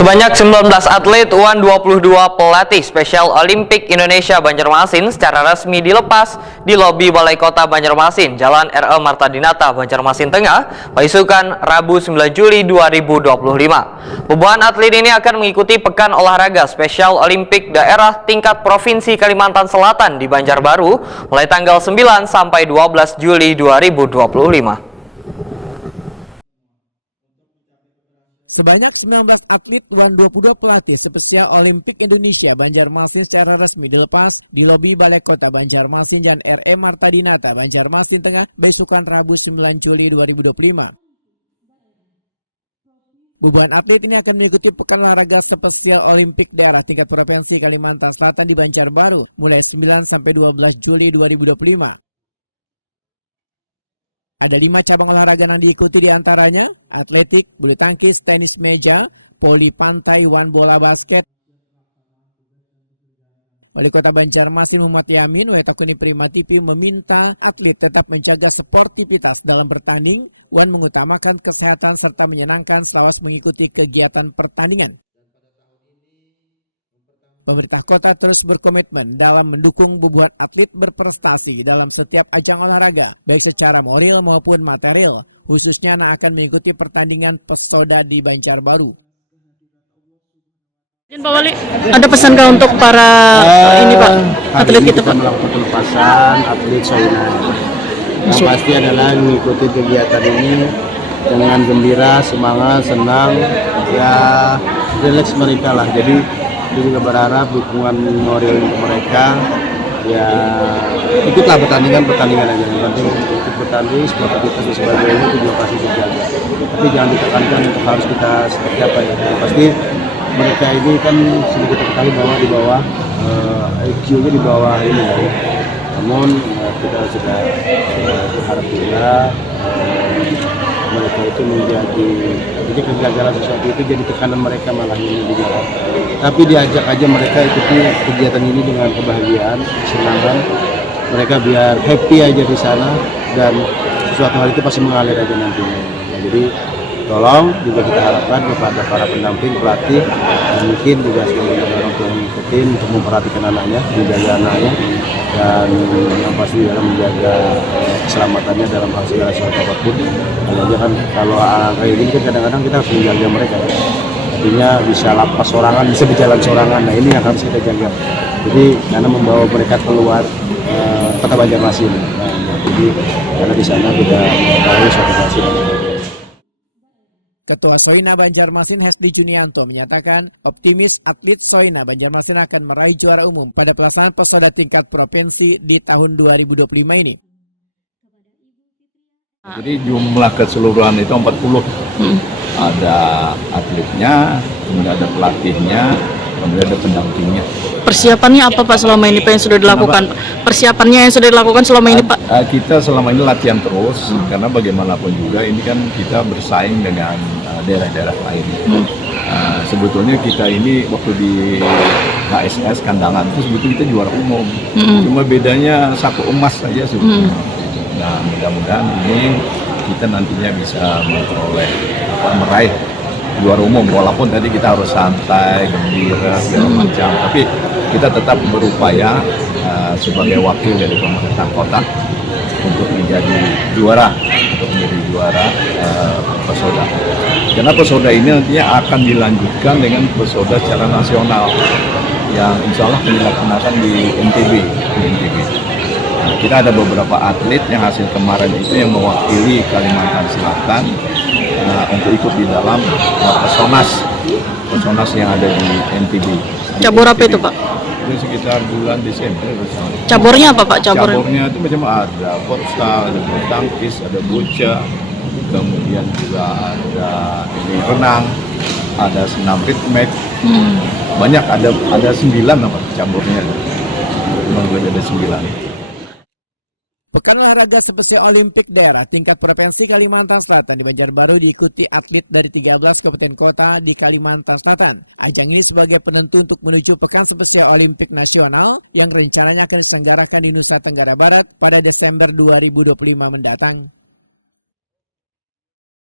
Sebanyak 19 atlet U22 pelatih Special Olympic Indonesia Banjarmasin secara resmi dilepas di lobi Balai Kota Banjarmasin, Jalan R.E. Marta Dinata, Banjarmasin Tengah, Paisukan, Rabu 9 Juli 2025. Pembuahan atlet ini akan mengikuti Pekan Olahraga Special Olympic Daerah tingkat Provinsi Kalimantan Selatan di Banjarbaru mulai tanggal 9 sampai 12 Juli 2025. Sebanyak 19 atlet dan 22 pelatih Spesial Olimpik Indonesia Banjarmasin secara resmi dilepas di lobi Balai Kota Banjarmasin dan R.E. Marta Dinata, Banjarmasin Tengah, besokan Rabu 9 Juli 2025. Bubuhan atlet ini akan mengikuti Pekan Olahraga Spesial Olimpik Daerah tingkat Provinsi Kalimantan Selatan di Banjarbaru mulai 9 sampai 12 Juli 2025. Ada 5 cabang olahraga yang diikuti diantaranya atletik, bulu tangkis, tenis meja, voli pantai, bola basket. Wali Kota Banjarmasin Muhammad Yamin, WKKUNI Prima TV meminta atlet tetap menjaga sportivitas dalam bertanding, mengutamakan kesehatan serta menyenangkan selawas mengikuti kegiatan pertandingan. Pemerintah kota terus berkomitmen dalam mendukung bubuhan atlet berprestasi dalam setiap ajang olahraga, baik secara moral maupun material, khususnya yang akan mengikuti pertandingan Pessoda di Banjarbaru. Pak Wali, ada pesankah untuk para ini Pak, atlet kita Pak? Melakukan pelepasan atlet Soina. Yang pasti adalah mengikuti kegiatan ini dengan gembira, semangat, senang, ya relax mereka lah. Jadi juga berharap dukungan moral untuk mereka, ya ikutlah pertandingan aja. Yang penting ikut bertanding, sportivitas dan sebagainya itu juga pasti dijaga. Tapi jangan ditekankan untuk harus kita seperti apa ya. Pasti mereka ini kan sudah kita ketahui bahwa di bawah IQ-nya di bawah ini ya. Namun kita sudah berharap juga mereka itu jadi kegagalan sesuatu itu jadi tekanan mereka malah ini dijaga. Tapi diajak aja mereka ikuti kegiatan ini dengan kebahagiaan, kesenangan. Mereka biar happy aja di sana dan sesuatu hal itu pasti mengalir aja nantinya. Nah, jadi tolong juga kita harapkan kepada para pendamping, pelatih, dan mungkin juga sebagai orang tua yang mengikuti untuk memperhatikan anaknya, menjaga anaknya, dan yang pasti dalam menjaga keselamatannya dalam hal segala sesuatu apapun. Hanya kan kalau kayak gini kan kadang-kadang kita harus menjaga mereka. Artinya bisa lapas sorangan, bisa berjalan sorangan. Nah ini yang harus kita jaga. Jadi karena membawa mereka keluar kota Banjarmasin. Nah, jadi karena di sana kita tahu suatu hasil. Ketua Soina Banjarmasin Hesdi Junianto menyatakan optimis atlet Soina Banjarmasin akan meraih juara umum pada pelaksanaan Pessoda tingkat provinsi di tahun 2025 ini. Jadi jumlah keseluruhan itu 40. Ada atletnya, kemudian ada pelatihnya, kemudian ada pendampingnya. Persiapannya apa Pak selama ini Pak yang sudah dilakukan? Persiapannya yang sudah dilakukan selama ini Pak? Kita selama ini latihan terus, karena bagaimanapun juga ini kan kita bersaing dengan daerah-daerah lain. Sebetulnya kita ini waktu di HSS Kandangan itu sebetulnya kita juara umum. Cuma bedanya 1 emas saja sebetulnya. Nah mudah-mudahan ini kita nantinya bisa meraih juara umum, walaupun tadi kita harus santai, gembira, segala macam, tapi kita tetap berupaya sebagai wakil dari pemerintah kota untuk menjadi juara Pessoda. Karena Pessoda ini nantinya akan dilanjutkan dengan Pessoda secara nasional yang insya Allah dilaksanakan di NTB. Nah, kita ada beberapa atlet yang hasil kemarin itu yang mewakili Kalimantan Selatan untuk ikut di dalam Pessonas yang ada di NTB. Cabur apa itu Pak? Itu sekitar bulan Desember. Caburnya apa Pak? Caburnya itu macam ada futsal, ada bulu tangkis, ada boca, kemudian juga ada ini renang, ada senam ritmek. Banyak, ada 9 apa caburnya. Memang ada 9. Pekan Olahraga Spesial Olimpik Daerah tingkat Provinsi Kalimantan Selatan di Banjarbaru diikuti atlet dari 13 kabupaten kota di Kalimantan Selatan. Ajang ini sebagai penentu untuk menuju Pekan Spesial Olimpik Nasional yang rencananya akan diselenggarakan di Nusa Tenggara Barat pada Desember 2025 mendatang.